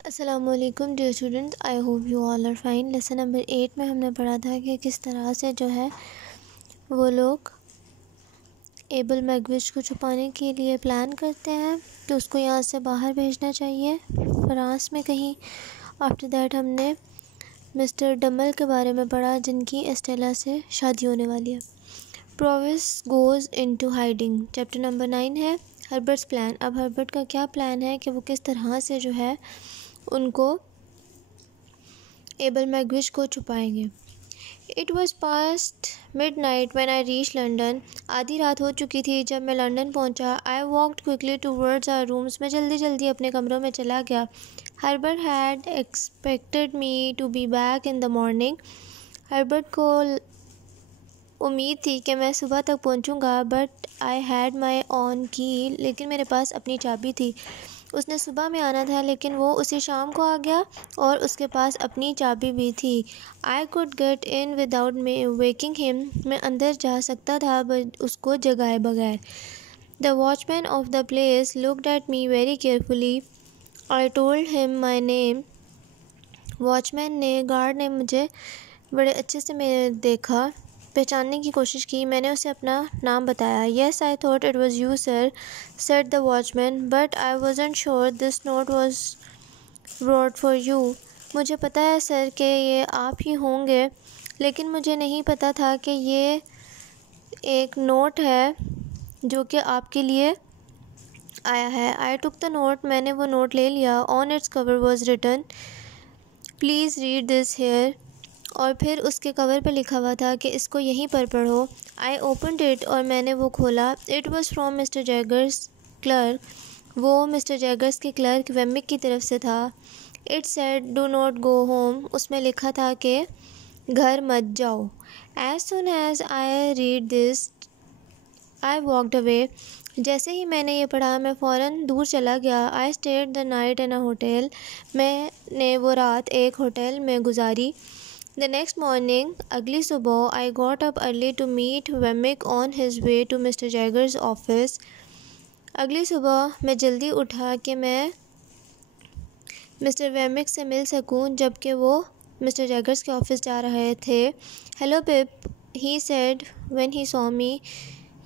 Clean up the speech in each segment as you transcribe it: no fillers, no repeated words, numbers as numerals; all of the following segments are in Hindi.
अस्सलामुअलैकुम dear students, I hope you all are fine. Lesson number 8 में हमने पढ़ा था कि किस तरह से जो है वो लोग एबल मैग्विच को छुपाने के लिए प्लान करते हैं कि उसको यहाँ से बाहर भेजना चाहिए फ्रांस में कहीं। आफ्टर दैट हमने मिस्टर डमल के बारे में पढ़ा जिनकी एस्टेला से शादी होने वाली है। Prowess goes into hiding, chapter number 9 है हर्बर्ट्स प्लान। अब हर्बर्ट का क्या प्लान है कि वो किस तरह से जो है उनको एबल मैग्विच को छुपाएंगे। It was past midnight when I reached London. आधी रात हो चुकी थी जब मैं लंदन पहुंचा। I walked quickly towards our rooms. मैं जल्दी जल्दी अपने कमरों में चला गया। Herbert had expected me to be back in the morning. Herbert को उम्मीद थी कि मैं सुबह तक पहुंचूंगा, but I had my own key, लेकिन मेरे पास अपनी चाबी थी। उसने सुबह में आना था लेकिन वो उसी शाम को आ गया और उसके पास अपनी चाबी भी थी। I could get in without waking him. मैं अंदर जा सकता था बट उसको जगाए बगैर। The watchman of the place looked at me very carefully. I told him my name. Guard ने मुझे बड़े अच्छे से मेरे देखा, पहचानने की कोशिश की। मैंने उसे अपना नाम बताया। Yes, I thought it was you sir, said the watchman, but I wasn't sure this note was brought for you. मुझे पता है सर कि ये आप ही होंगे, लेकिन मुझे नहीं पता था कि ये एक नोट है जो कि आपके लिए आया है। I took the note. मैंने वो नोट ले लिया। On its cover was written, please read this here. और फिर उसके कवर पर लिखा हुआ था कि इसको यहीं पर पढ़ो। आई ओपनड इट और मैंने वो खोला। It was from mister Jaggers clerk. वो मिस्टर जैगर्स के क्लर्क वेमिक की तरफ से था। It said do not go home. उसमें लिखा था कि घर मत जाओ। As soon as I read this I walked away. जैसे ही मैंने ये पढ़ा मैं फ़ौरन दूर चला गया। I stayed the night in a hotel. मैंने वो रात एक होटल में गुजारी। The next morning, अगली सुबह, I got up early to meet Wemmick on his way to Mr. Jagger's office. अगली सुबह मैं जल्दी उठा कि मैं मिस्टर वेमिक से मिल सकूं जबकि वो मिस्टर जैगर्स के ऑफिस जा रहे थे। Hello pip, he said when he saw me.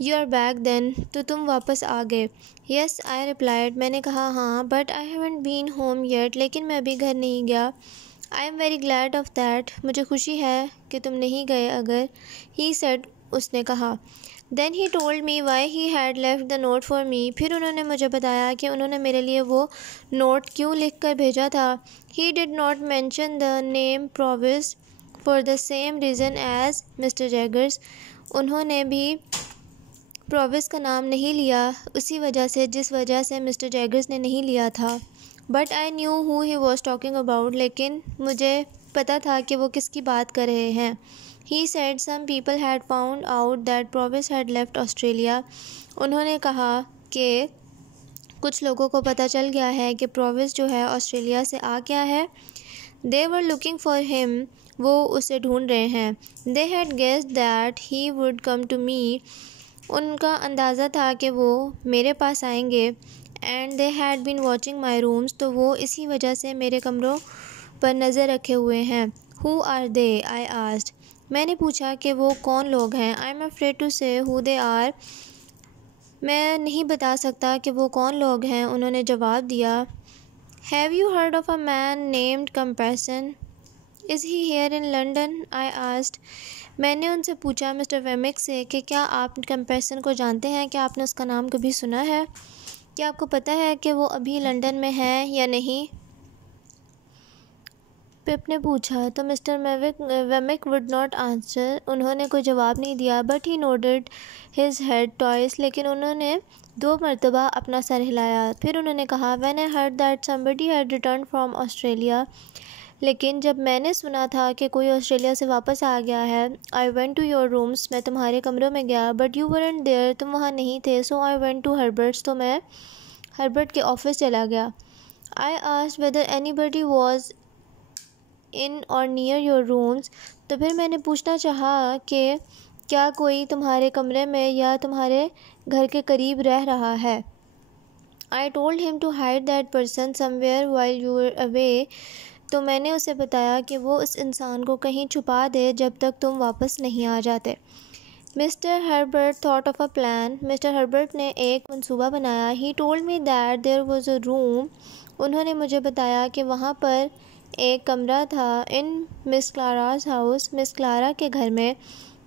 You are back then, तो तुम वापस आ गए। Yes, I replied, मैंने कहा हाँ, but I haven't been home yet, लेकिन मैं अभी घर नहीं गया। I am very glad of that, मुझे खुशी है कि तुम नहीं गए अगर। ही सेड, उसने कहा। Then he told me why he had left the note for me. फिर उन्होंने मुझे बताया कि उन्होंने मेरे लिए वो नोट क्यों लिख कर भेजा था। He did not mention the name Provis for the same reason as mister Jaggers. उन्होंने भी प्रोविस का नाम नहीं लिया उसी वजह से जिस वजह से मिस्टर जैगर्स ने नहीं लिया था। But I knew who he was talking about, लेकिन मुझे पता था कि वो किसकी बात कर रहे हैं। He said some people had found out that Provis had left Australia. उन्होंने कहा कि कुछ लोगों को पता चल गया है कि प्रोविस जो है ऑस्ट्रेलिया से आ गया है। They were looking for him, वो उसे ढूंढ रहे हैं। They had guessed that he would come to me. उनका अंदाज़ा था कि वो मेरे पास आएंगे। And they had been watching my rooms, तो वो इसी वजह से मेरे कमरों पर नज़र रखे हुए हैं। Who are they, I asked. मैंने पूछा कि वो कौन लोग हैं। I am afraid to say who they are. मैं नहीं बता सकता कि वो कौन लोग हैं, उन्होंने जवाब दिया। Have you heard of a man named compassion, is he here in London, I asked. मैंने उनसे पूछा मिस्टर वेमिक से कि क्या आप कंपैसन को जानते हैं, क्या आपने उसका नाम कभी सुना है, क्या आपको पता है कि वो अभी लंदन में है या नहीं। पिप ने पूछा तो मिस्टर वेमिक वुड नॉट आंसर। उन्होंने कोई जवाब नहीं दिया। But he nodded his head toys, लेकिन उन्होंने 2 मरतबा अपना सर हिलाया। फिर उन्होंने कहा when I heard that somebody had return from Australia, लेकिन जब मैंने सुना था कि कोई ऑस्ट्रेलिया से वापस आ गया है। I went to your rooms, मैं तुम्हारे कमरों में गया। बट यू वरंट देयर, तुम वहाँ नहीं थे। So I went to Herbert's, तो मैं हर्बर्ट के ऑफिस चला गया। I asked whether anybody was in or near your rooms, तो फिर मैंने पूछना चाहा कि क्या कोई तुम्हारे कमरे में या तुम्हारे घर के करीब रह रहा है। I told him to hide that person somewhere while you were away. तो मैंने उसे बताया कि वो उस इंसान को कहीं छुपा दे जब तक तुम वापस नहीं आ जाते। Mister Herbert thought of a plan. Mister Herbert ने एक मंसूबा बनाया। He told me that there was a room. उन्होंने मुझे बताया कि वहाँ पर एक कमरा था in Miss Clara's house, Miss Clara के घर में।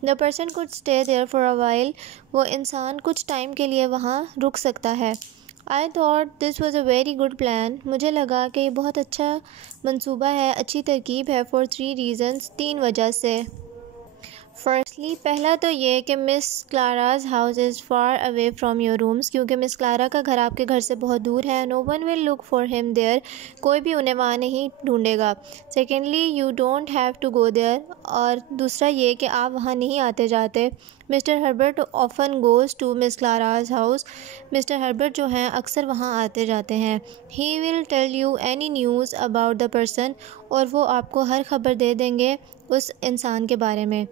The person could stay there for a while. वो इंसान कुछ टाइम के लिए वहाँ रुक सकता है। I thought this was a very good plan. मुझे लगा कि ये बहुत अच्छा मंसूबा है, अच्छी तरकीब है। फॉर 3 रीज़न्स, 3 वजह से। फर्स्टली, पहला तो ये कि Miss Clara's house is far away from your rooms, क्योंकि मिस क्लारा का घर आपके घर से बहुत दूर है। No one will look for him there. कोई भी उन्हें वहाँ नहीं ढूंढेगा। Secondly, you don't have to go there. और दूसरा ये कि आप वहाँ नहीं आते जाते। Mister Herbert often goes to Miss Clara's house. Mister Herbert जो हैं अक्सर वहाँ आते जाते हैं। ही will tell you any news about the person. और वो आपको हर खबर दे देंगे उस इंसान के बारे में।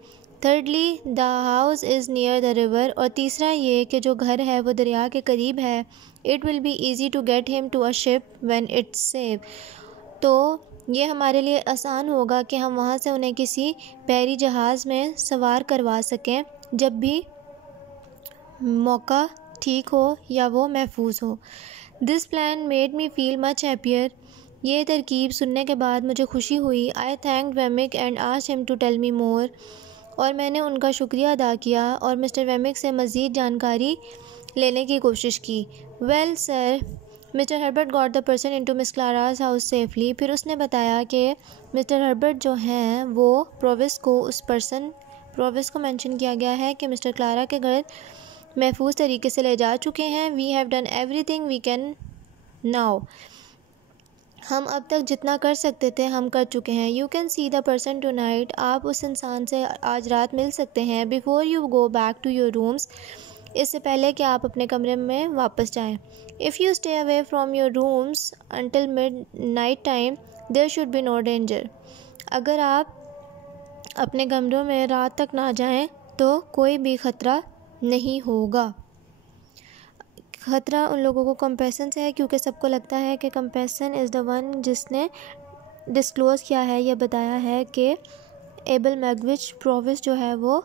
Thirdly, the house is near the river. और तीसरा ये कि जो घर है वो दरिया के करीब है। It will be easy to get him to a ship when it's safe. तो ये हमारे लिए आसान होगा कि हम वहाँ से उन्हें किसी बहरी जहाज़ में सवार करवा सकें जब भी मौका ठीक हो या वो महफूज हो। This plan made me feel much happier. ये तरकीब सुनने के बाद मुझे खुशी हुई। I thanked Wemmick and asked him to tell me more. और मैंने उनका शुक्रिया अदा किया और मिस्टर वेमिक से मज़ीद जानकारी लेने की कोशिश की। Well sir, Mister Herbert got the person into Miss Clara's house safely. फिर उसने बताया कि मिस्टर हर्बर्ट जो हैं वो प्रोविस को मेंशन किया गया है कि मिस्टर क्लारा के घर महफूज तरीके से ले जा चुके हैं। We have done everything we can now. हम अब तक जितना कर सकते थे हम कर चुके हैं। You can see the person tonight. आप उस इंसान से आज रात मिल सकते हैं। Before you go back to your rooms. इससे पहले कि आप अपने कमरे में वापस जाएं। If you stay away from your rooms until midnight time there should be no danger. अगर आप अपने कमरों में रात तक ना जाएं तो कोई भी ख़तरा नहीं होगा। ख़तरा उन लोगों को कंपेसन से है, क्योंकि सबको लगता है कि कंपेसन इज़ द वन जिसने डिस्क्लोज़ किया है, यह बताया है कि एबल मैग्विच प्रोविस जो है वो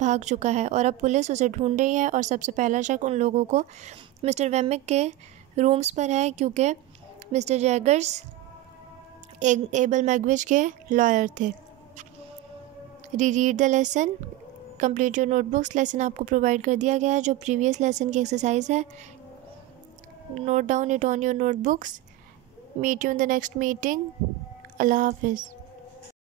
भाग चुका है और अब पुलिस उसे ढूंढ रही है। और सबसे पहला शक उन लोगों को मिस्टर वेमिक के रूम्स पर है, क्योंकि मिस्टर जैगर्स एबल मैग्विच के लॉयर थे। Read the lesson, complete your notebooks. Lesson आपको प्रोवाइड कर दिया गया है जो प्रीवियस लेसन की एक्सरसाइज है। Note down it on your notebooks. Meet you in the next meeting. Allah Hafiz.